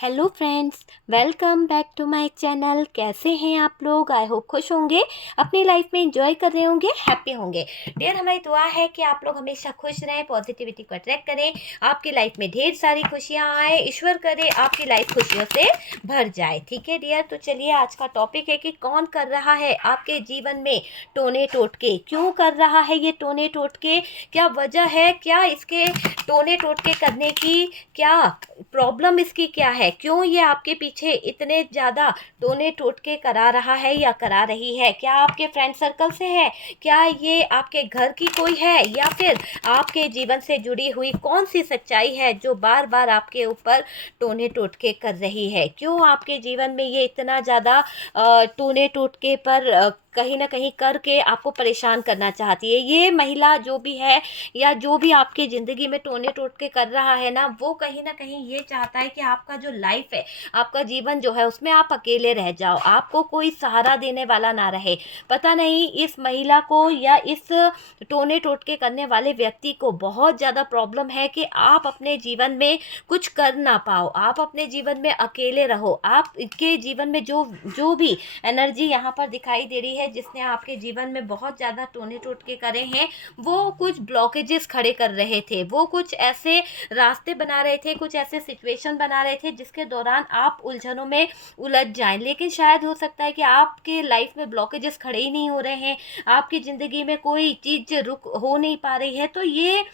Hello friends, welcome back to my channel. कैसे हैं आप लोग? आई होप खुश होंगे, अपनी लाइफ में एंजॉय कर रहे होंगे, हैप्पी होंगे। डियर, हमारी दुआ है कि आप लोग हमेशा खुश रहें, पॉजिटिविटी को अट्रैक्ट करें, आपकी लाइफ में ढेर सारी खुशियां आए, ईश्वर करे आपकी लाइफ खुशियों से भर जाए। ठीक है डियर, तो चलिए आज का टॉपिक है कि कौन कर रहा है आपके जीवन में टोने टोटके, क्यों कर रहा है ये टोने टोटके, क्या वजह है, क्या इसके टोने टोटके करने की क्या प्रॉब्लम इसकी क्या है, क्यों ये आपके पीछे इतने ज़्यादा टोने टोटके करा रहा है या करा रही है। क्या आपके फ्रेंड सर्कल से है, क्या ये आपके घर की कोई है, या फिर आपके जीवन से जुड़ी हुई कौन सी सच्चाई है जो बार बार आपके ऊपर टोने टोटके कर रही है। क्यों आपके जीवन में ये इतना ज़्यादा टोने टोटके पर कहीं ना कहीं करके आपको परेशान करना चाहती है। ये महिला जो भी है या जो भी आपकी ज़िंदगी में टोने टोटके कर रहा है ना, वो कहीं ना कहीं ये चाहता है कि आपका जो लाइफ है, आपका जीवन जो है, उसमें आप अकेले रह जाओ, आपको कोई सहारा देने वाला ना रहे। पता नहीं इस महिला को या इस टोने टोटके करने वाले व्यक्ति को बहुत ज़्यादा प्रॉब्लम है कि आप अपने जीवन में कुछ कर ना पाओ, आप अपने जीवन में अकेले रहो। आपके जीवन में जो जो भी एनर्जी यहाँ पर दिखाई दे रही है, जिसने आपके जीवन में बहुत ज़्यादा टोने टोटके करे हैं, वो कुछ ब्लॉकेजेस खड़े कर रहे थे, वो कुछ ऐसे रास्ते बना रहे थे, कुछ ऐसे सिचुएशन बना रहे थे जिसके दौरान आप उलझनों में उलझ जाएं। लेकिन शायद हो सकता है कि आपके लाइफ में ब्लॉकेजेस खड़े ही नहीं हो रहे हैं, आपकी ज़िंदगी में कोई चीज़ रुक हो नहीं पा रही है। तो ये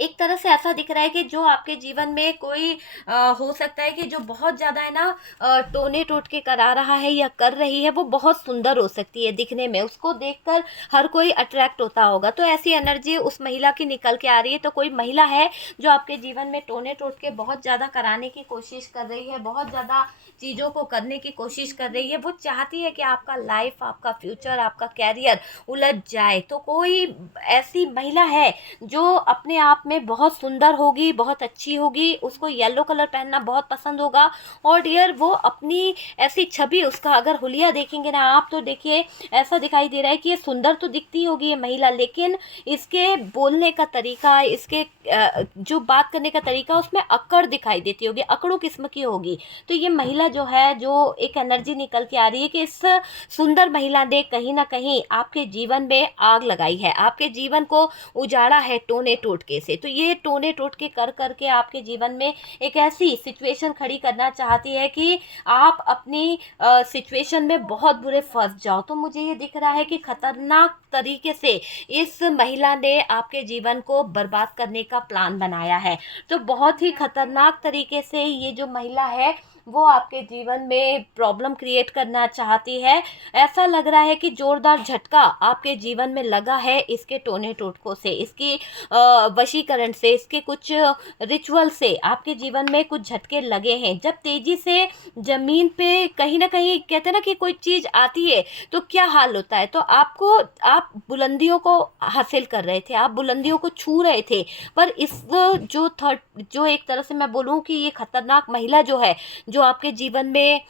एक तरह से ऐसा दिख रहा है कि जो आपके जीवन में कोई हो सकता है कि जो बहुत ज़्यादा है ना टोने टोटके करा रहा है या कर रही है, वो बहुत सुंदर हो सकती है दिखने में, उसको देखकर हर कोई अट्रैक्ट होता होगा। तो ऐसी एनर्जी उस महिला की निकल के आ रही है। तो कोई महिला है जो आपके जीवन में टोने टोटके बहुत ज़्यादा कराने की कोशिश कर रही है, बहुत ज़्यादा चीज़ों को करने की कोशिश कर रही है। वो चाहती है कि आपका लाइफ, आपका फ्यूचर, आपका कैरियर उलझ जाए। तो कोई ऐसी महिला है जो अपने आप में बहुत सुंदर होगी, बहुत अच्छी होगी, उसको येलो कलर पहनना बहुत पसंद होगा। और डियर, वो अपनी ऐसी छवि, उसका अगर हुलिया देखेंगे ना आप, तो देखिए ऐसा दिखाई दे रहा है कि ये सुंदर तो दिखती होगी ये महिला, लेकिन इसके बोलने का तरीका, इसके जो बात करने का तरीका, उसमें अकड़ दिखाई देती होगी, अकड़ू किस्म की होगी। तो ये महिला जो है, जो एक एनर्जी निकल के आ रही है कि इस सुंदर महिला ने कहीं ना कहीं आपके जीवन में आग लगाई है, आपके जीवन को उजाड़ा है टोने टोटके से। तो ये टोने टोटके कर करके आपके जीवन में एक ऐसी सिचुएशन खड़ी करना चाहती है कि आप अपनी सिचुएशन में बहुत बुरे फंस जाओ। तो मुझे ये दिख रहा है कि खतरनाक तरीके से इस महिला ने आपके जीवन को बर्बाद करने का प्लान बनाया है। तो बहुत ही खतरनाक तरीके से ये जो महिला है, वो आपके जीवन में प्रॉब्लम क्रिएट करना चाहती है। ऐसा लग रहा है कि जोरदार झटका आपके जीवन में लगा है इसके टोने टोटकों से, इसकी वशीकरण से, इसके कुछ रिचुअल से आपके जीवन में कुछ झटके लगे हैं। जब तेजी से जमीन पे कहीं ना कहीं कहते हैं ना कि कोई चीज़ आती है तो क्या हाल होता है। तो आप बुलंदियों को हासिल कर रहे थे, आप बुलंदियों को छू रहे थे, पर इस जो एक तरह से मैं बोलूँ कि ये खतरनाक महिला जो है, जो आपके जीवन में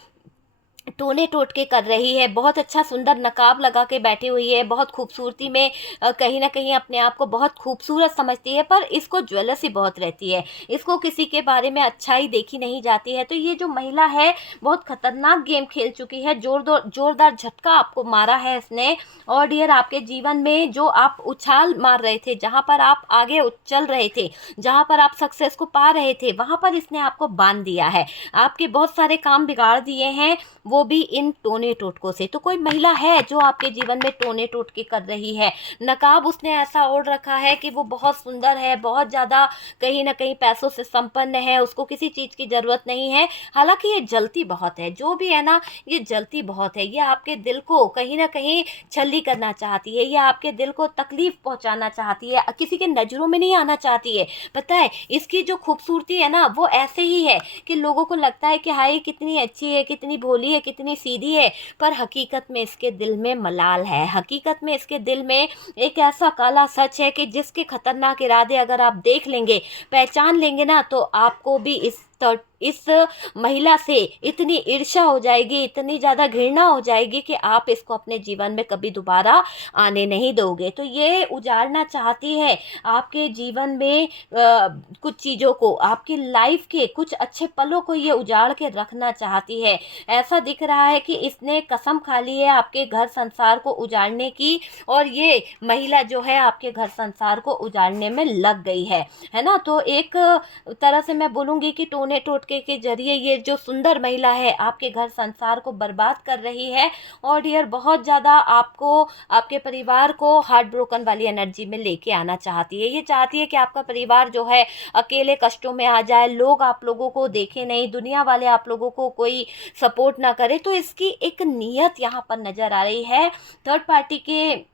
टोने टोटके कर रही है, बहुत अच्छा सुंदर नकाब लगा के बैठी हुई है, बहुत खूबसूरती में कहीं ना कहीं अपने आप को बहुत खूबसूरत समझती है, पर इसको ज्वेलसी बहुत रहती है, इसको किसी के बारे में अच्छाई देखी नहीं जाती है। तो ये जो महिला है, बहुत खतरनाक गेम खेल चुकी है, जोरदार झटका आपको मारा है इसने। और डियर, आपके जीवन में जो आप उछाल मार रहे थे, जहाँ पर आप आगे चल रहे थे, जहाँ पर आप सक्सेस को पा रहे थे, वहाँ पर इसने आपको बांध दिया है, आपके बहुत सारे काम बिगाड़ दिए हैं, वो भी इन टोने टोटकों से। तो कोई महिला है जो आपके जीवन में टोने टोटके कर रही है, नकाब उसने ऐसा ओढ़ रखा है कि वो बहुत सुंदर है, बहुत ज़्यादा कहीं ना कहीं पैसों से संपन्न है, उसको किसी चीज़ की ज़रूरत नहीं है। हालांकि ये जलती बहुत है, जो भी है ना, ये जलती बहुत है, ये आपके दिल को कहीं ना कहीं छली करना चाहती है, ये आपके दिल को तकलीफ पहुंचाना चाहती है, किसी के नज़रों में नहीं आना चाहती है। पता है, इसकी जो खूबसूरती है ना, वो ऐसे ही है कि लोगों को लगता है कि हाय कितनी अच्छी है, कितनी भोली है, कितनी सीधी है, पर हकीकत में इसके दिल में मलाल है, हकीकत में इसके दिल में एक ऐसा काला सच है कि जिसके खतरनाक इरादे अगर आप देख लेंगे, पहचान लेंगे ना, तो आपको भी इस इस महिला से इतनी ईर्ष्या हो जाएगी, इतनी ज़्यादा घृणा हो जाएगी कि आप इसको अपने जीवन में कभी दोबारा आने नहीं दोगे। तो ये उजाड़ना चाहती है आपके जीवन में कुछ चीज़ों को, आपकी लाइफ के कुछ अच्छे पलों को ये उजाड़ के रखना चाहती है। ऐसा दिख रहा है कि इसने कसम खा ली है आपके घर संसार को उजाड़ने की, और ये महिला जो है आपके घर संसार को उजाड़ने में लग गई है ना। तो एक तरह से मैं बोलूँगी कि टोने टोटके के जरिए ये जो सुंदर महिला है आपके घर संसार को बर्बाद कर रही है, और डियर बहुत ज़्यादा आपको, आपके परिवार को हार्ट ब्रोकन वाली एनर्जी में लेके आना चाहती है। ये चाहती है कि आपका परिवार जो है अकेले कष्टों में आ जाए, लोग आप लोगों को देखे नहीं, दुनिया वाले आप लोगों को कोई सपोर्ट ना करे। तो इसकी एक नीयत यहाँ पर नज़र आ रही है। थर्ड पार्टी के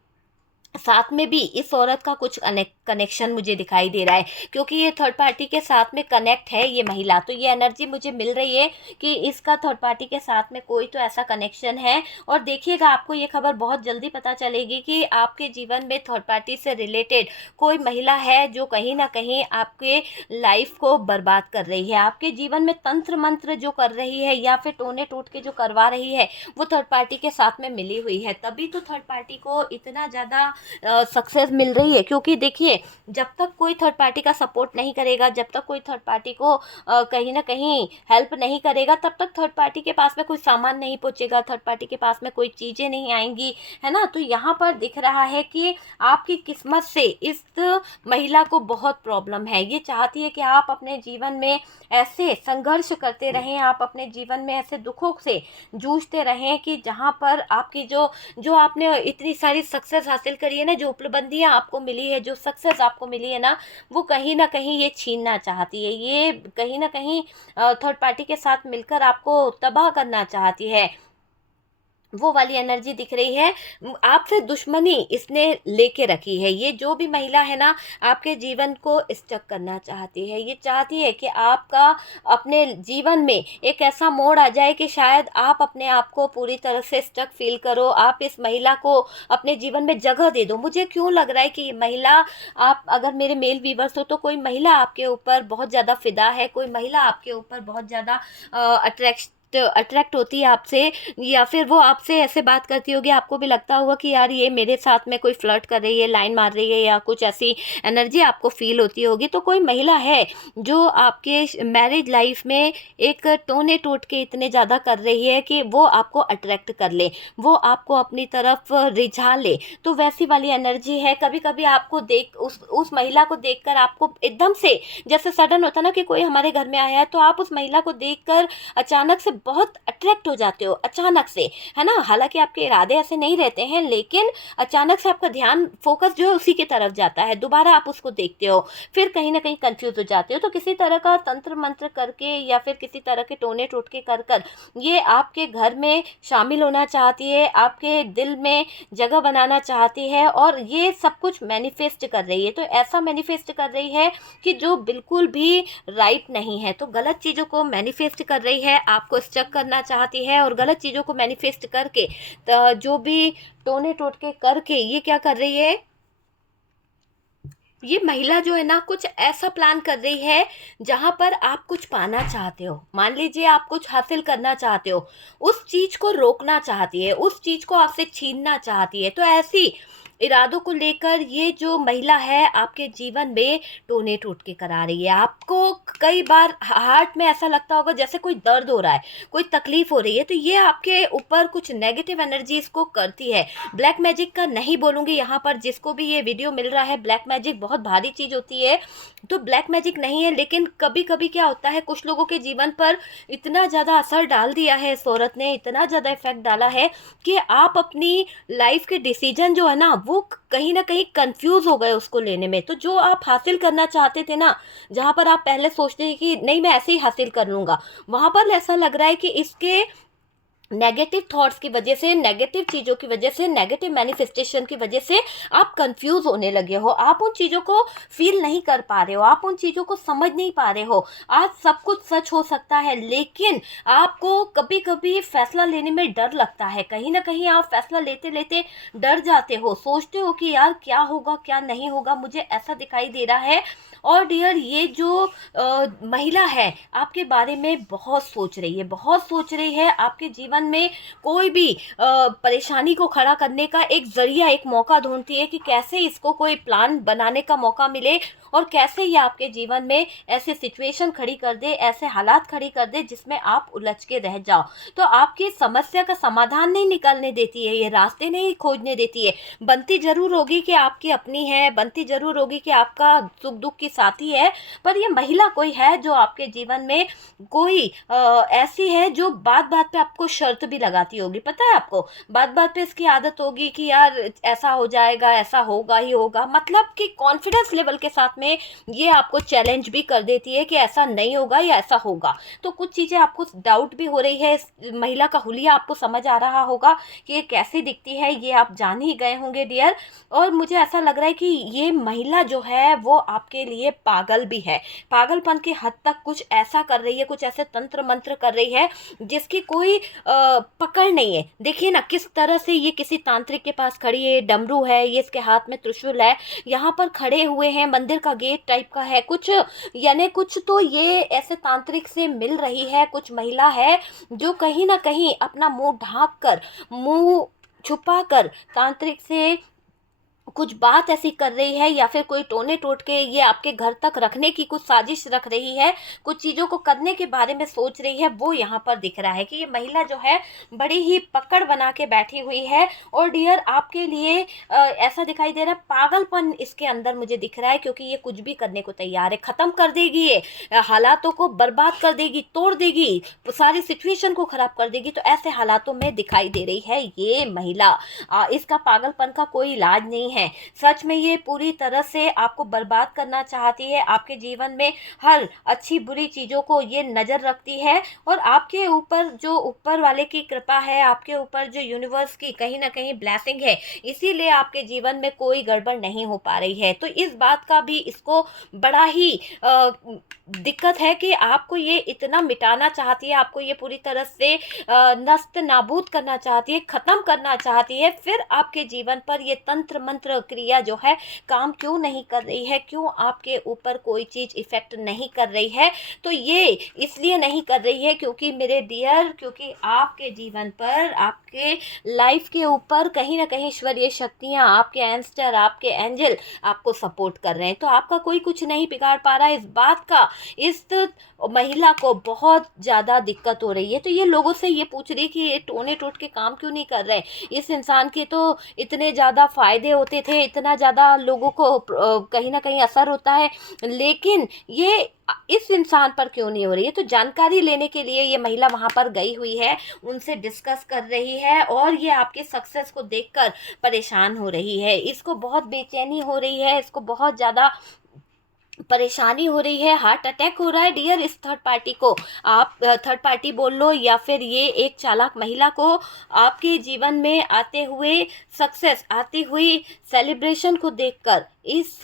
साथ में भी इस औरत का कुछ कनेक्शन मुझे दिखाई दे रहा है, क्योंकि ये थर्ड पार्टी के साथ में कनेक्ट है ये महिला। तो ये एनर्जी मुझे मिल रही है कि इसका थर्ड पार्टी के साथ में कोई तो ऐसा कनेक्शन है। और देखिएगा आपको ये खबर बहुत जल्दी पता चलेगी कि आपके जीवन में थर्ड पार्टी से रिलेटेड कोई महिला है जो कहीं ना कहीं आपके लाइफ को बर्बाद कर रही है, आपके जीवन में तंत्र मंत्र जो कर रही है या फिर टोने टोट के जो करवा रही है वो थर्ड पार्टी के साथ में मिली हुई है। तभी तो थर्ड पार्टी को इतना ज़्यादा सक्सेस मिल रही है, क्योंकि देखिए जब तक कोई थर्ड पार्टी का सपोर्ट नहीं करेगा, जब तक कोई थर्ड पार्टी को कहीं ना कहीं हेल्प नहीं करेगा, तब तक थर्ड पार्टी के पास में कोई सामान नहीं पहुंचेगा, थर्ड पार्टी के पास में कोई चीज़ें नहीं आएंगी, है ना। तो यहाँ पर दिख रहा है कि आपकी किस्मत से इस महिला को बहुत प्रॉब्लम है। ये चाहती है कि आप अपने जीवन में ऐसे संघर्ष करते रहें, आप अपने जीवन में ऐसे दुखों से जूझते रहें कि जहाँ पर आपकी जो आपने इतनी सारी सक्सेस हासिल करी है ना, जो उपलब्धियाँ आपको मिली है, जो सक्सेस आपको मिली है ना, वो कहीं ना कहीं ये छीनना चाहती है। ये कहीं ना कहीं थर्ड पार्टी के साथ मिलकर आपको तबाह करना चाहती है, वो वाली एनर्जी दिख रही है। आपसे दुश्मनी इसने लेके रखी है। ये जो भी महिला है ना, आपके जीवन को स्टक करना चाहती है। ये चाहती है कि आपका अपने जीवन में एक ऐसा मोड़ आ जाए कि शायद आप अपने आप को पूरी तरह से स्टक फील करो, आप इस महिला को अपने जीवन में जगह दे दो। मुझे क्यों लग रहा है कि ये महिला, आप अगर मेरे मेल व्यूवर्स हो तो कोई महिला आपके ऊपर बहुत ज़्यादा फिदा है, कोई महिला आपके ऊपर बहुत ज़्यादा अट्रैक्ट होती है आपसे, या फिर वो आपसे ऐसे बात करती होगी, आपको भी लगता होगा कि यार ये मेरे साथ में कोई फ्लर्ट कर रही है, लाइन मार रही है, या कुछ ऐसी एनर्जी आपको फील होती होगी। तो कोई महिला है जो आपके मैरिज लाइफ में एक टोने टोट के इतने ज़्यादा कर रही है कि वो आपको अट्रैक्ट कर ले, वो आपको अपनी तरफ रिझा ले। तो वैसी वाली एनर्जी है। कभी कभी आपको देख उस महिला को देखकर आपको एकदम से, जैसे सडन होता ना कि कोई हमारे घर में आया है, तो आप उस महिला को देखकर अचानक से बहुत अट्रैक्ट हो जाते हो, अचानक से, है ना। हालांकि आपके इरादे ऐसे नहीं रहते हैं, लेकिन अचानक से आपका ध्यान, फोकस जो है उसी की तरफ जाता है, दोबारा आप उसको देखते हो, फिर कहीं ना कहीं कंफ्यूज हो जाते हो। तो किसी तरह का तंत्र मंत्र करके या फिर किसी तरह के टोने टोटके कर कर ये आपके घर में शामिल होना चाहती है, आपके दिल में जगह बनाना चाहती है, और ये सब कुछ मैनिफेस्ट कर रही है। तो ऐसा मैनिफेस्ट कर रही है कि जो बिल्कुल भी राइट नहीं है। तो गलत चीज़ों को मैनिफेस्ट कर रही है, आपको स्टक करना चाहती है, और गलत चीज़ों को मैनिफेस्ट करके जो भी टोने टोटके करके ये क्या कर रही है, ये महिला जो है ना कुछ ऐसा प्लान कर रही है जहां पर आप कुछ पाना चाहते हो। मान लीजिए आप कुछ हासिल करना चाहते हो, उस चीज को रोकना चाहती है, उस चीज को आपसे छीनना चाहती है। तो ऐसी इरादों को लेकर ये जो महिला है आपके जीवन में टोने टोटके करा रही है। आपको कई बार हार्ट में ऐसा लगता होगा जैसे कोई दर्द हो रहा है, कोई तकलीफ हो रही है, तो ये आपके ऊपर कुछ नेगेटिव एनर्जी इसको करती है। ब्लैक मैजिक का नहीं बोलूँगी यहाँ पर, जिसको भी ये वीडियो मिल रहा है, ब्लैक मैजिक बहुत भारी चीज़ होती है, तो ब्लैक मैजिक नहीं है। लेकिन कभी कभी क्या होता है, कुछ लोगों के जीवन पर इतना ज़्यादा असर डाल दिया है इस औरत ने, इतना ज़्यादा इफेक्ट डाला है कि आप अपनी लाइफ के डिसीजन जो है ना वो कहीं ना कहीं कंफ्यूज हो गए उसको लेने में। तो जो आप हासिल करना चाहते थे ना, जहाँ पर आप पहले सोचते थे कि नहीं मैं ऐसे ही हासिल कर लूँगा, वहाँ पर ऐसा लग रहा है कि इसके नेगेटिव थॉट्स की वजह से, नेगेटिव चीज़ों की वजह से, नेगेटिव मैनिफेस्टेशन की वजह से आप कंफ्यूज होने लगे हो, आप उन चीज़ों को फील नहीं कर पा रहे हो, आप उन चीज़ों को समझ नहीं पा रहे हो। आज सब कुछ सच हो सकता है, लेकिन आपको कभी कभी फैसला लेने में डर लगता है, कहीं ना कहीं आप फैसला लेते लेते डर जाते हो, सोचते हो कि यार क्या होगा क्या नहीं होगा, मुझे ऐसा दिखाई दे रहा है। और डियर, ये जो महिला है आपके बारे में बहुत सोच रही है, बहुत सोच रही है, आपके जीवन में कोई भी परेशानी को खड़ा करने का एक ज़रिया, एक मौका ढूंढती है कि कैसे इसको कोई प्लान बनाने का मौका मिले और कैसे ये आपके जीवन में ऐसे सिचुएशन खड़ी कर दे, ऐसे हालात खड़ी कर दे जिसमें आप उलझ के रह जाओ। तो आपकी समस्या का समाधान नहीं निकालने देती है, ये रास्ते नहीं खोजने देती है। बनती ज़रूर होगी कि आपकी अपनी है, बनती ज़रूर होगी कि आपका सुख दुख की साथी है, पर ये महिला कोई है जो आपके जीवन में कोई ऐसी है जो बात बात पे आपको शर्त भी लगाती होगी। पता है आपको, बात बात पे इसकी आदत होगी कि यार ऐसा हो जाएगा, ऐसा होगा ही होगा, मतलब कि कॉन्फिडेंस लेवल के साथ में ये आपको चैलेंज भी कर देती है कि ऐसा नहीं होगा या ऐसा होगा। तो कुछ चीज़ें आपको डाउट भी हो रही है, इस महिला का हुलिया आपको समझ आ रहा होगा कि ये कैसी दिखती है, ये आप जान ही गए होंगे डियर। और मुझे ऐसा लग रहा है कि ये महिला जो है वो आपके लिए पागल भी है, पागलपन की हद तक कुछ ऐसा कर रही है, कुछ ऐसे तंत्र मंत्र कर रही है जिसकी कोई पकड़ नहीं है। देखिए ना किस तरह से ये किसी तांत्रिक के पास खड़ी है, डमरू है, ये इसके हाथ में त्रिशूल है, यहाँ पर खड़े हुए हैं, मंदिर का गेट टाइप का है कुछ, यानी कुछ तो ये ऐसे तांत्रिक से मिल रही है। कुछ महिला है जो कहीं ना कहीं अपना मुंह ढांक कर, मुंह छुपा कर तांत्रिक से कुछ बात ऐसी कर रही है, या फिर कोई टोने टोट के ये आपके घर तक रखने की कुछ साजिश रख रही है, कुछ चीज़ों को करने के बारे में सोच रही है। वो यहाँ पर दिख रहा है कि ये महिला जो है बड़ी ही पकड़ बना के बैठी हुई है। और डियर, आपके लिए ऐसा दिखाई दे रहा है, पागलपन इसके अंदर मुझे दिख रहा है, क्योंकि ये कुछ भी करने को तैयार है, ख़त्म कर देगी, ये हालातों को बर्बाद कर देगी, तोड़ देगी, सारी सिचुएशन को ख़राब कर देगी। तो ऐसे हालातों में दिखाई दे रही है ये महिला। इसका पागलपन का कोई इलाज नहीं है। सच में ये पूरी तरह से आपको बर्बाद करना चाहती है, आपके जीवन में हर अच्छी बुरी चीज़ों को ये नज़र रखती है। और आपके ऊपर जो ऊपर वाले की कृपा है, आपके ऊपर जो यूनिवर्स की कहीं ना कहीं ब्लेसिंग है, इसीलिए आपके जीवन में कोई गड़बड़ नहीं हो पा रही है। तो इस बात का भी इसको बड़ा ही दिक्कत है कि आपको ये इतना मिटाना चाहती है, आपको ये पूरी तरह से नस्त नाबूद करना चाहती है, ख़त्म करना चाहती है। फिर आपके जीवन पर ये तंत्र मंत्र क्रिया जो है काम क्यों नहीं कर रही है, क्यों आपके ऊपर कोई चीज़ इफ़ेक्ट नहीं कर रही है? तो ये इसलिए नहीं कर रही है क्योंकि मेरे डियर, क्योंकि आपके जीवन पर, आपके लाइफ के ऊपर कहीं ना कहीं ईश्वरीय शक्तियाँ, आपके एंस्टर, आपके एंजल आपको सपोर्ट कर रहे हैं। तो आपका कोई कुछ नहीं बिगाड़ पा रहा है। इस बात का इस महिला को बहुत ज़्यादा दिक्कत हो रही है। तो ये लोगों से ये पूछ रही है कि ये टोने टोट के काम क्यों नहीं कर रहे, इस इंसान के तो इतने ज़्यादा फ़ायदे होते थे, इतना ज़्यादा लोगों को कहीं ना कहीं असर होता है, लेकिन ये इस इंसान पर क्यों नहीं हो रही है? तो जानकारी लेने के लिए ये महिला वहाँ पर गई हुई है, उनसे डिस्कस कर रही है, और ये आपके सक्सेस को देखकर परेशान हो रही है, इसको बहुत बेचैनी हो रही है, इसको बहुत ज़्यादा परेशानी हो रही है, हार्ट अटैक हो रहा है डियर। इस थर्ड पार्टी को आप थर्ड पार्टी बोल लो, या फिर ये एक चालाक महिला को आपके जीवन में आते हुए सक्सेस, आती हुई सेलिब्रेशन को देखकर इस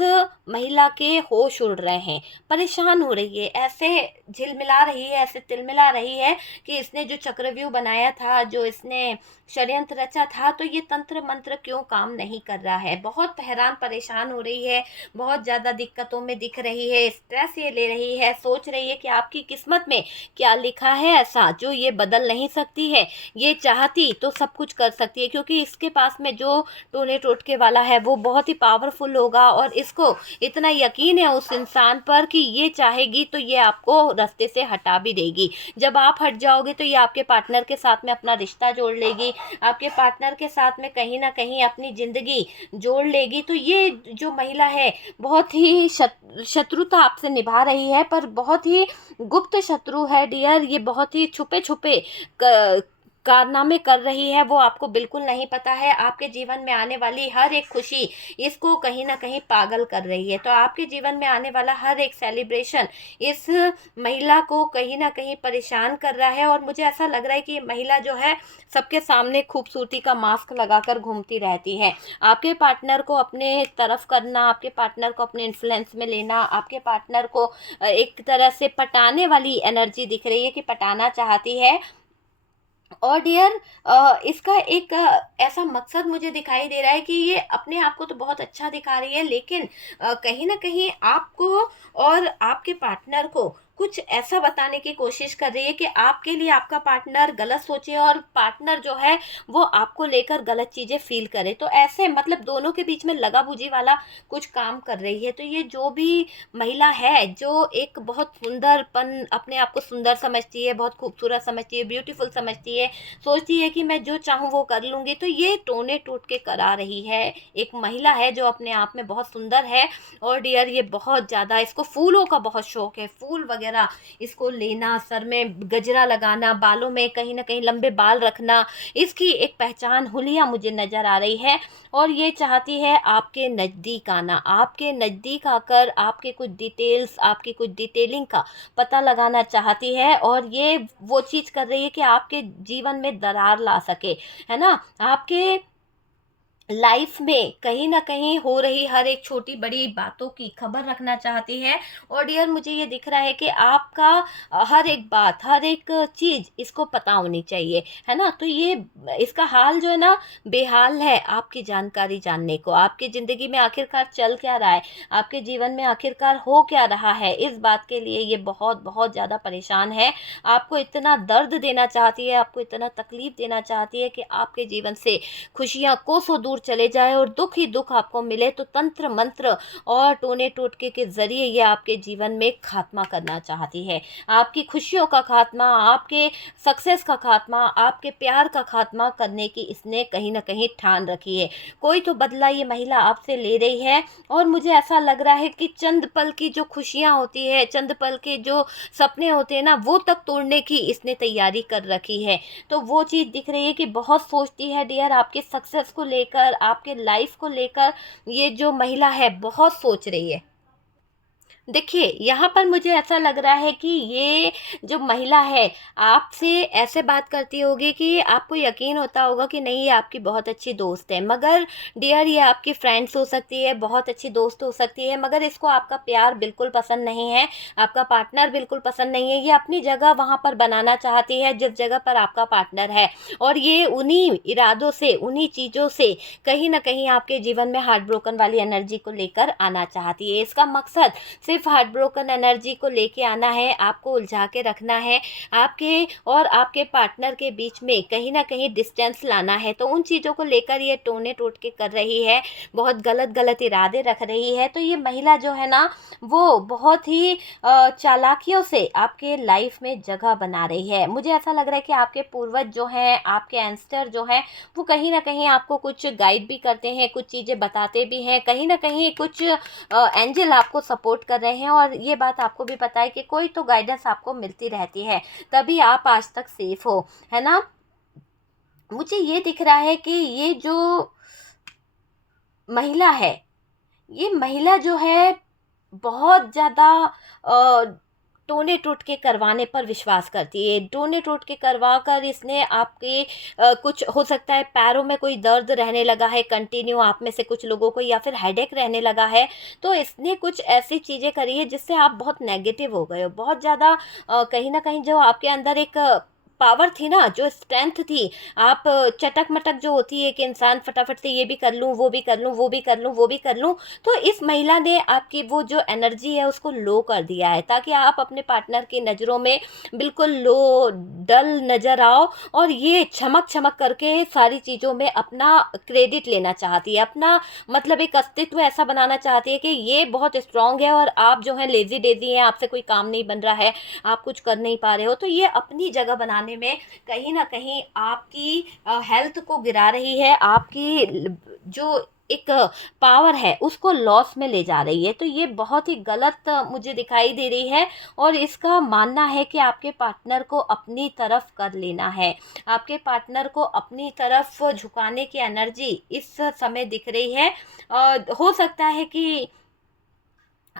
महिला के होश उड़ रहे हैं, परेशान हो रही है, ऐसे झिलमिला रही है, ऐसे तिलमिला रही है कि इसने जो चक्रव्यूह बनाया था, जो इसने षड्यंत्र रचा था, तो ये तंत्र मंत्र क्यों काम नहीं कर रहा है। बहुत हैरान परेशान हो रही है, बहुत ज़्यादा दिक्कतों में दिख रही है, स्ट्रेस ये ले रही है, सोच रही है कि आपकी किस्मत में क्या लिखा है ऐसा जो ये बदल नहीं सकती है। ये चाहती तो सब कुछ कर सकती है, क्योंकि इसके पास में जो टोने टोटके वाला है वो बहुत ही पावरफुल होगा, और इसको इतना यकीन है उस इंसान पर कि ये चाहेगी तो ये आपको रास्ते से हटा भी देगी। जब आप हट जाओगे तो ये आपके पार्टनर के साथ में अपना रिश्ता जोड़ लेगी, आपके पार्टनर के साथ में कहीं ना कहीं अपनी ज़िंदगी जोड़ लेगी। तो ये जो महिला है बहुत ही शत्रुता आपसे निभा रही है, पर बहुत ही गुप्त शत्रु है डियर। ये बहुत ही छुपे छुपे कारनामे कर रही है वो आपको बिल्कुल नहीं पता है। आपके जीवन में आने वाली हर एक खुशी इसको कहीं न कहीं पागल कर रही है। तो आपके जीवन में आने वाला हर एक सेलिब्रेशन इस महिला को कहीं न कहीं परेशान कर रहा है, और मुझे ऐसा लग रहा है कि ये महिला जो है सबके सामने खूबसूरती का मास्क लगाकर घूमती रहती है। आपके पार्टनर को अपने तरफ करना, आपके पार्टनर को अपने इन्फ्लुएंस में लेना, आपके पार्टनर को एक तरह से पटाने वाली एनर्जी दिख रही है कि पटाना चाहती है। और डियर इसका एक ऐसा मकसद मुझे दिखाई दे रहा है कि ये अपने आप को तो बहुत अच्छा दिखा रही है, लेकिन कहीं न कहीं आपको और आपके पार्टनर को कुछ ऐसा बताने की कोशिश कर रही है कि आपके लिए आपका पार्टनर गलत सोचे और पार्टनर जो है वो आपको लेकर गलत चीज़ें फ़ील करे। तो ऐसे मतलब दोनों के बीच में लगा-बुझी वाला कुछ काम कर रही है। तो ये जो भी महिला है, जो एक बहुत सुंदरपन अपने आप को सुंदर समझती है, बहुत खूबसूरत समझती है, ब्यूटीफुल समझती है, सोचती है कि मैं जो चाहूँ वो कर लूँगी, तो ये टोने-टूट के करा रही है। एक महिला है जो अपने आप में बहुत सुंदर है, और डियर ये बहुत ज़्यादा, इसको फूलों का बहुत शौक है, फूल वगैरह इसको लेना, सर में गजरा लगाना, बालों में कहीं न कहीं लंबे बाल रखना, इसकी एक पहचान हुलिया मुझे नज़र आ रही है। और ये चाहती है आपके नज़दीक आना, आपके नज़दीक आकर आपके कुछ डिटेल्स, आपकी कुछ डिटेलिंग का पता लगाना चाहती है, और ये वो चीज़ कर रही है कि आपके जीवन में दरार ला सके, है ना? आपके लाइफ में कहीं न कहीं हो रही हर एक छोटी-बड़ी बातों की खबर रखना चाहती है। और डियर मुझे ये दिख रहा है कि आपका हर एक बात, हर एक चीज़ इसको पता होनी चाहिए, है ना? तो ये इसका हाल जो है ना बेहाल है आपकी जानकारी जानने को। आपकी ज़िंदगी में आखिरकार चल क्या रहा है? आपके जीवन में आखिरकार हो क्या रहा है? इस बात के लिए ये बहुत ज़्यादा परेशान है। आपको इतना दर्द देना चाहती है, आपको इतना तकलीफ़ देना चाहती है कि आपके जीवन से खुशियाँ कोसों दूर चले जाए और दुख ही दुख आपको मिले। तो तंत्र मंत्र और टोने टोटके के ज़रिए ये आपके जीवन में खात्मा करना चाहती है। आपकी खुशियों का खात्मा, आपके सक्सेस का खात्मा, आपके प्यार का खात्मा करने की इसने कहीं न कहीं ठान रखी है। कोई तो बदला ये महिला आपसे ले रही है, और मुझे ऐसा लग रहा है कि चंद पल की जो खुशियाँ होती है, चंद पल के जो सपने होते हैं ना, वो तक तोड़ने की इसने तैयारी कर रखी है। तो वो चीज़ दिख रही है कि बहुत सोचती है डियर आपके सक्सेस को लेकर, आपके लाइफ को लेकर, ये जो महिला है बहुत सोच रही है। देखिए, यहाँ पर मुझे ऐसा लग रहा है कि ये जो महिला है, आपसे ऐसे बात करती होगी कि आपको यकीन होता होगा कि नहीं, ये आपकी बहुत अच्छी दोस्त है। मगर डियर ये आपकी फ्रेंड्स हो सकती है, बहुत अच्छी दोस्त हो सकती है, मगर इसको आपका प्यार बिल्कुल पसंद नहीं है, आपका पार्टनर बिल्कुल पसंद नहीं है। ये अपनी जगह वहाँ पर बनाना चाहती है जिस जगह पर आपका पार्टनर है, और ये उन्हीं इरादों से, उन्हीं चीज़ों से कहीं न कहीं आपके जीवन में हार्ट ब्रोकन वाली एनर्जी को लेकर आना चाहती है। इसका मकसद सिर्फ हार्ट ब्रोकन एनर्जी को लेके आना है, आपको उलझा के रखना है, आपके और आपके पार्टनर के बीच में कहीं न कहीं डिस्टेंस लाना है। तो उन चीज़ों को लेकर ये टोने टोटके कर रही है, बहुत गलत इरादे रख रही है। तो ये महिला जो है ना, वो बहुत ही चालाकियों से आपके लाइफ में जगह बना रही है। मुझे ऐसा लग रहा है कि आपके पूर्वज जो हैं, आपके एंसेस्टर जो हैं, वो कहीं न कहीं आपको कुछ गाइड भी करते हैं, कुछ चीज़ें बताते भी हैं, कहीं न कहीं कुछ एंजल आपको सपोर्ट कर रहे हैं, और ये बात आपको भी पता है कि कोई तो गाइडेंस आपको मिलती रहती है, तभी आप आज तक सेफ हो, है ना? मुझे ये दिख रहा है कि ये जो महिला है, ये महिला जो है बहुत ज़्यादा अ, टोने-टोटके करवाने पर विश्वास करती है। टोने-टोटके करवा कर इसने आपके कुछ हो सकता है पैरों में कोई दर्द रहने लगा है कंटिन्यू, आप में से कुछ लोगों को, या फिर हेडेक रहने लगा है, तो इसने कुछ ऐसी चीज़ें करी है जिससे आप बहुत नेगेटिव हो गए हो। बहुत ज़्यादा कहीं न कहीं जो आपके अंदर एक पावर थी ना, जो स्ट्रेंथ थी, आप चटक-मटक जो होती है कि इंसान फटाफट से ये भी कर लूँ, वो भी कर लूँ, वो भी कर लूँ, वो भी कर लूँ, तो इस महिला ने आपकी वो जो एनर्जी है उसको लो कर दिया है, ताकि आप अपने पार्टनर की नज़रों में बिल्कुल लो, डल नज़र आओ, और ये चमक-चमक करके सारी चीज़ों में अपना क्रेडिट लेना चाहती है, अपना मतलब एक अस्तित्व ऐसा बनाना चाहती है कि ये बहुत स्ट्रॉन्ग है और आप जो हैं लेज़ी-डेज़ी हैं, आपसे कोई काम नहीं बन रहा है, आप कुछ कर नहीं पा रहे हो। तो ये अपनी जगह बनाने में कहीं न कहीं आपकी हेल्थ को गिरा रही है, आपकी जो एक पावर है उसको लॉस में ले जा रही है। तो ये बहुत ही गलत मुझे दिखाई दे रही है, और इसका मानना है कि आपके पार्टनर को अपनी तरफ कर लेना है। आपके पार्टनर को अपनी तरफ झुकाने की एनर्जी इस समय दिख रही है। हो सकता है कि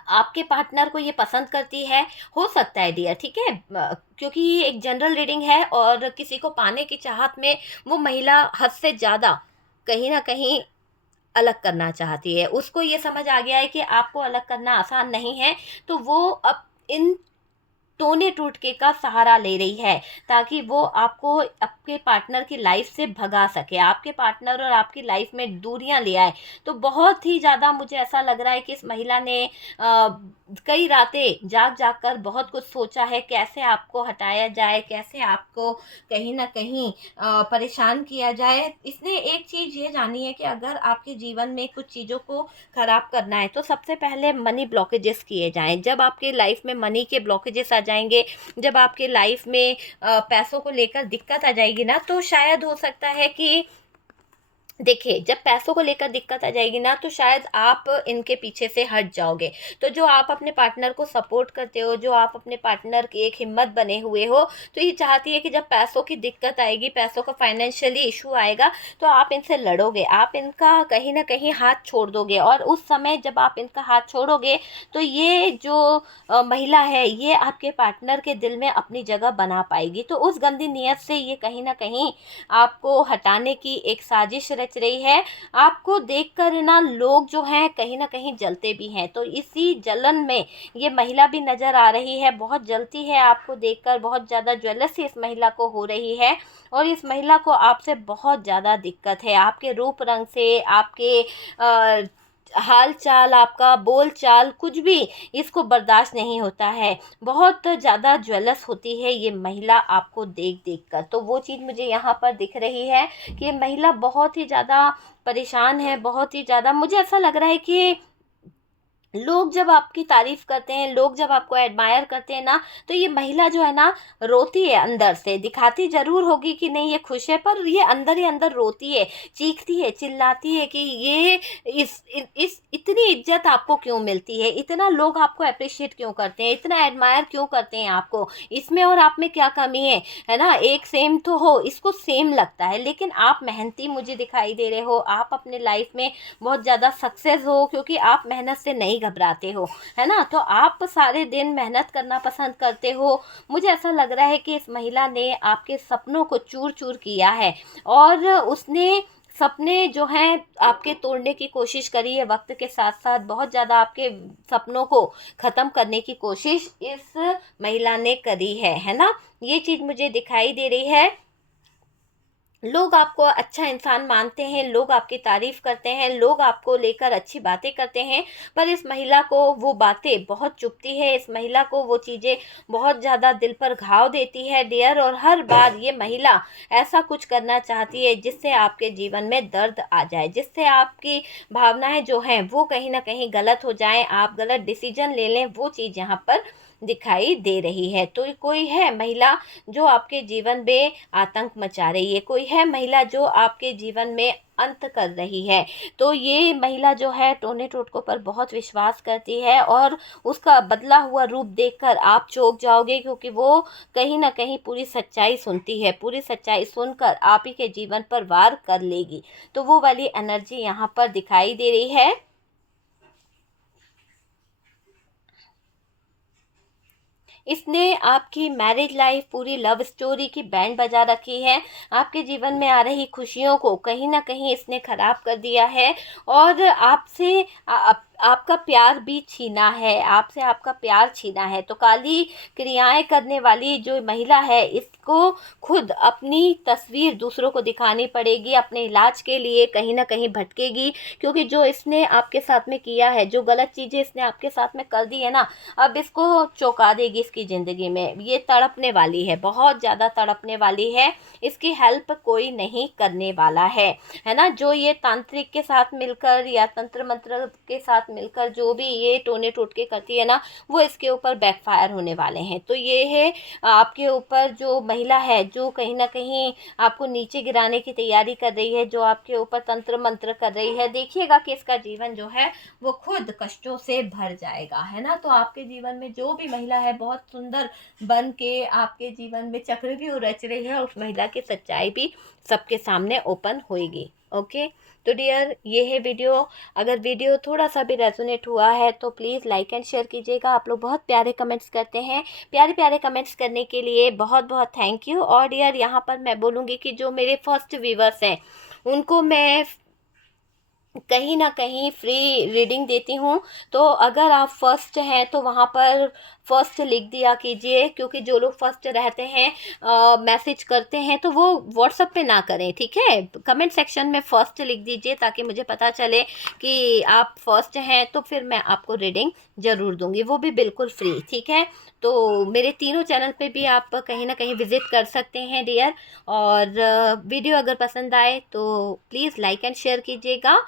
आपके पार्टनर को ये पसंद करती है, हो सकता है डियर, ठीक है? क्योंकि ये एक जनरल रीडिंग है, और किसी को पाने की चाहत में वो महिला हद से ज़्यादा कहीं न कहीं अलग करना चाहती है। उसको ये समझ आ गया है कि आपको अलग करना आसान नहीं है, तो वो अब इन टोने टोटके का सहारा ले रही है, ताकि वो आपको आपके पार्टनर की लाइफ से भगा सके, आपके पार्टनर और आपकी लाइफ में दूरियां ले आए। तो बहुत ही ज़्यादा मुझे ऐसा लग रहा है कि इस महिला ने कई रातें जाग जाग कर बहुत कुछ सोचा है, कैसे आपको हटाया जाए, कैसे आपको कहीं ना कहीं परेशान किया जाए। इसने एक चीज़ ये जानी है कि अगर आपके जीवन में कुछ चीज़ों को ख़राब करना है तो सबसे पहले मनी ब्लॉकेजेस किए जाएं। जब आपके लाइफ में मनी के ब्लॉकेजेस आ जाएंगे, जब आपके लाइफ में पैसों को लेकर दिक्कत आ जाएगी ना, तो शायद हो सकता है कि देखिए, जब पैसों को लेकर दिक्कत आ जाएगी ना, तो शायद आप इनके पीछे से हट जाओगे। तो जो आप अपने पार्टनर को सपोर्ट करते हो, जो आप अपने पार्टनर की एक हिम्मत बने हुए हो, तो ये चाहती है कि जब पैसों की दिक्कत आएगी, पैसों का फाइनेंशियली इशू आएगा, तो आप इनसे लड़ोगे, आप इनका कहीं न कहीं हाथ छोड़ दोगे। और उस समय जब आप इनका हाथ छोड़ोगे, तो ये जो महिला है, ये आपके पार्टनर के दिल में अपनी जगह बना पाएगी। तो उस गंदी नीयत से ये कहीं न कहीं आपको हटाने की एक साजिश रच रही है। आपको देखकर ना लोग जो हैं कहीं न कहीं जलते भी हैं। तो इसी जलन में ये महिला भी नज़र आ रही है, बहुत जलती है आपको देखकर, बहुत ज़्यादा जेलसी इस महिला को हो रही है। और इस महिला को आपसे बहुत ज़्यादा दिक्कत है, आपके रूप रंग से, आपके हाल चाल, आपका बोल चाल, कुछ भी इसको बर्दाश्त नहीं होता है। बहुत ज़्यादा ज्वेलस होती है ये महिला आपको देख देख कर। तो वो चीज़ मुझे यहाँ पर दिख रही है कि ये महिला बहुत ही ज़्यादा परेशान है, बहुत ही ज़्यादा। मुझे ऐसा लग रहा है कि लोग जब आपकी तारीफ़ करते हैं, लोग जब आपको एडमायर करते हैं ना, तो ये महिला जो है ना, रोती है अंदर से। दिखाती ज़रूर होगी कि नहीं ये खुश है, पर ये अंदर ही अंदर रोती है, चीखती है, चिल्लाती है कि ये इस इतनी इज़्ज़त आपको क्यों मिलती है? इतना लोग आपको एप्रिशिएट क्यों करते हैं? इतना एडमायर क्यों करते हैं आपको? इसमें और आप में क्या कमी है ना? एक सेम तो हो, इसको सेम लगता है, लेकिन आप मेहनती मुझे दिखाई दे रहे हो, आप अपने लाइफ़ में बहुत ज़्यादा सक्सेस हो, क्योंकि आप मेहनत से नहीं घबराते हो, है ना? तो आप सारे दिन मेहनत करना पसंद करते हो। मुझे ऐसा लग रहा है कि इस महिला ने आपके सपनों को चूर-चूर किया है, और उसने सपने जो हैं आपके तोड़ने की कोशिश करी है वक़्त के साथ-साथ। बहुत ज़्यादा आपके सपनों को ख़त्म करने की कोशिश इस महिला ने करी है ना? ये चीज़ मुझे दिखाई दे रही है। लोग आपको अच्छा इंसान मानते हैं, लोग आपकी तारीफ़ करते हैं, लोग आपको लेकर अच्छी बातें करते हैं, पर इस महिला को वो बातें बहुत चुभती है, इस महिला को वो चीज़ें बहुत ज़्यादा दिल पर घाव देती है डियर। और हर बार ये महिला ऐसा कुछ करना चाहती है जिससे आपके जीवन में दर्द आ जाए, जिससे आपकी भावनाएँ जो हैं वो कहीं न कहीं गलत हो जाएँ, आप गलत डिसीज़न ले लें, वो चीज़ यहाँ पर दिखाई दे रही है। तो कोई है महिला जो आपके जीवन में आतंक मचा रही है, कोई है महिला जो आपके जीवन में अंत कर रही है। तो ये महिला जो है टोने टोटकों पर बहुत विश्वास करती है, और उसका बदला हुआ रूप देखकर आप चौंक जाओगे, क्योंकि वो कहीं न कहीं पूरी सच्चाई सुनती है, पूरी सच्चाई सुनकर आप ही के जीवन पर वार कर लेगी। तो वो वाली एनर्जी यहाँ पर दिखाई दे रही है। इसने आपकी मैरिज लाइफ, पूरी लव स्टोरी की बैंड बजा रखी है। आपके जीवन में आ रही खुशियों को कहीं न कहीं इसने ख़राब कर दिया है, और आपसे आपका प्यार भी छीना है, आपसे आपका प्यार छीना है। तो काली क्रियाएँ करने वाली जो महिला है, इसको खुद अपनी तस्वीर दूसरों को दिखानी पड़ेगी, अपने इलाज के लिए कहीं न कहीं भटकेगी, क्योंकि जो इसने आपके साथ में किया है, जो गलत चीज़ें इसने आपके साथ में कर दी है ना, अब इसको चौंका देगी इसकी ज़िंदगी में। ये तड़पने वाली है, बहुत ज़्यादा तड़पने वाली है। इसकी हेल्प कोई नहीं करने वाला है ना? जो ये तांत्रिक के साथ मिलकर या तंत्र मंत्र के साथ साथ मिलकर जो भी ये टोने टोटके करती है ना, वो इसके ऊपर बैकफायर होने वाले हैं। तो ये है आपके ऊपर जो महिला है जो कहीं ना कहीं आपको नीचे गिराने की तैयारी कर रही है, जो आपके ऊपर तंत्र मंत्र कर रही है, देखिएगा कि इसका जीवन जो है वो खुद कष्टों से भर जाएगा, है ना। तो आपके जीवन में जो भी महिला है बहुत सुंदर बन के आपके जीवन में चक्रव्यूह रच रही है, उस महिला की सच्चाई भी सबके सामने ओपन होएगी। ओके, तो डियर ये है वीडियो। अगर वीडियो थोड़ा सा भी रेजोनेट हुआ है तो प्लीज़ लाइक एंड शेयर कीजिएगा। आप लोग बहुत प्यारे कमेंट्स करते हैं, प्यारे प्यारे कमेंट्स करने के लिए बहुत बहुत थैंक यू। और डियर यहाँ पर मैं बोलूँगी कि जो मेरे फर्स्ट व्यूवर्स हैं उनको मैं कहीं ना कहीं फ्री रीडिंग देती हूँ। तो अगर आप फर्स्ट हैं तो वहाँ पर फर्स्ट लिख दिया कीजिए, क्योंकि जो लोग फर्स्ट रहते हैं मैसेज करते हैं तो वो व्हाट्सएप पे ना करें, ठीक है। कमेंट सेक्शन में फर्स्ट लिख दीजिए ताकि मुझे पता चले कि आप फर्स्ट हैं, तो फिर मैं आपको रीडिंग ज़रूर दूंगी, वो भी बिल्कुल फ्री, ठीक है। तो मेरे तीनों चैनल पे भी आप कहीं ना कहीं विज़िट कर सकते हैं डियर। और वीडियो अगर पसंद आए तो प्लीज़ लाइक एंड शेयर कीजिएगा।